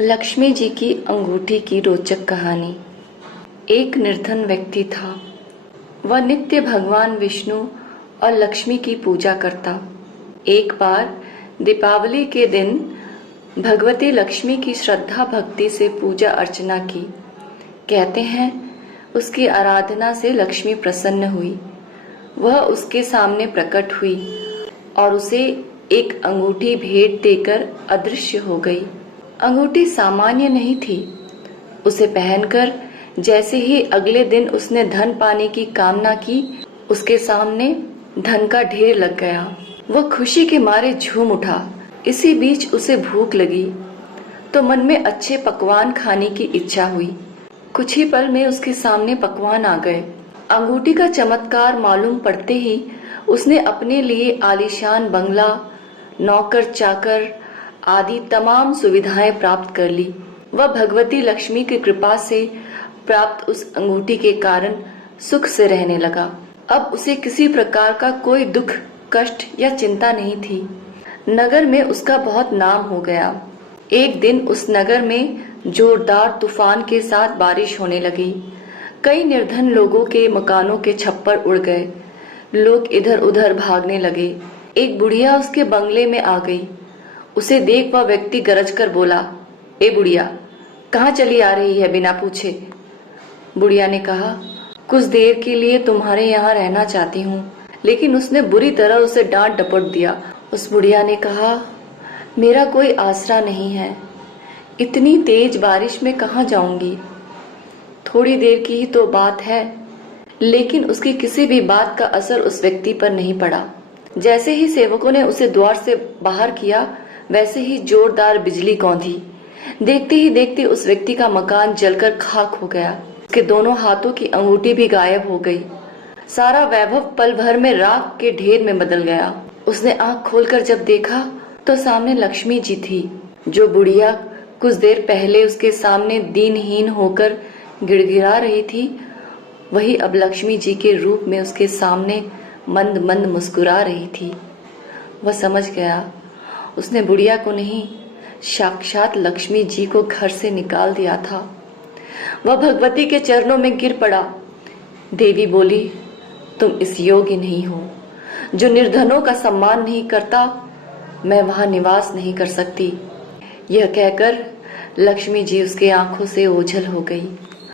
लक्ष्मी जी की अंगूठी की रोचक कहानी। एक निर्धन व्यक्ति था। वह नित्य भगवान विष्णु और लक्ष्मी की पूजा करता। एक बार दीपावली के दिन भगवती लक्ष्मी की श्रद्धा भक्ति से पूजा अर्चना की। कहते हैं उसकी आराधना से लक्ष्मी प्रसन्न हुई। वह उसके सामने प्रकट हुई और उसे एक अंगूठी भेंट देकर अदृश्य हो गई। अंगूठी सामान्य नहीं थी। उसे पहनकर जैसे ही अगले दिन उसने धन पाने की कामना की, उसके सामने धन का ढेर लग गया। वह खुशी के मारे झूम उठा। इसी बीच उसे भूख लगी तो मन में अच्छे पकवान खाने की इच्छा हुई। कुछ ही पल में उसके सामने पकवान आ गए। अंगूठी का चमत्कार मालूम पड़ते ही उसने अपने लिए आलीशान बंगला, नौकर चाकर आदि तमाम सुविधाएं प्राप्त कर ली। वह भगवती लक्ष्मी की कृपा से प्राप्त उस अंगूठी के कारण सुख से रहने लगा। अब उसे किसी प्रकार का कोई दुख, कष्ट या चिंता नहीं थी। नगर में उसका बहुत नाम हो गया। एक दिन उस नगर में जोरदार तूफान के साथ बारिश होने लगी। कई निर्धन लोगों के मकानों के छप्पर उड़ गए। लोग इधर उधर भागने लगे। एक बुढ़िया उसके बंगले में आ गई। उसे देख वह व्यक्ति गरज कर बोला, ए बुढ़िया, कहाँ चली आ रही है बिना पूछे? बुढ़िया ने कहा, कुछ देर के लिए तुम्हारे यहाँ रहना चाहती हूँ। लेकिन उसने बुरी तरह उसे डांट डपट दिया। उस बुढ़िया ने कहा, मेरा कोई आसरा नहीं है। इतनी तेज बारिश में कहाँ जाऊंगी? थोड़ी देर की ही तो बात है। लेकिन उसकी किसी भी बात का असर उस व्यक्ति पर नहीं पड़ा। जैसे ही सेवकों ने उसे द्वार से बाहर किया, वैसे ही जोरदार बिजली कौंधी। देखते ही देखते उस व्यक्ति का मकान जलकर खाक हो गया। उसके दोनों हाथों की अंगूठी भी गायब हो गई। सारा वैभव पल भर में राख के ढेर में बदल गया। उसने आंख खोलकर जब देखा तो सामने लक्ष्मी जी थी। जो बुढ़िया कुछ देर पहले उसके सामने दीनहीन होकर गिड़गिड़ा रही थी, वही अब लक्ष्मी जी के रूप में उसके सामने मंद मंद मुस्कुरा रही थी। वह समझ गया उसने बुढ़िया को नहीं, साक्षात लक्ष्मी जी को घर से निकाल दिया था। वह भगवती के चरणों में गिर पड़ा। देवी बोली, तुम इस योग्य नहीं हो। जो निर्धनों का सम्मान नहीं करता, मैं वहां निवास नहीं कर सकती। यह कहकर लक्ष्मी जी उसके आंखों से ओझल हो गई।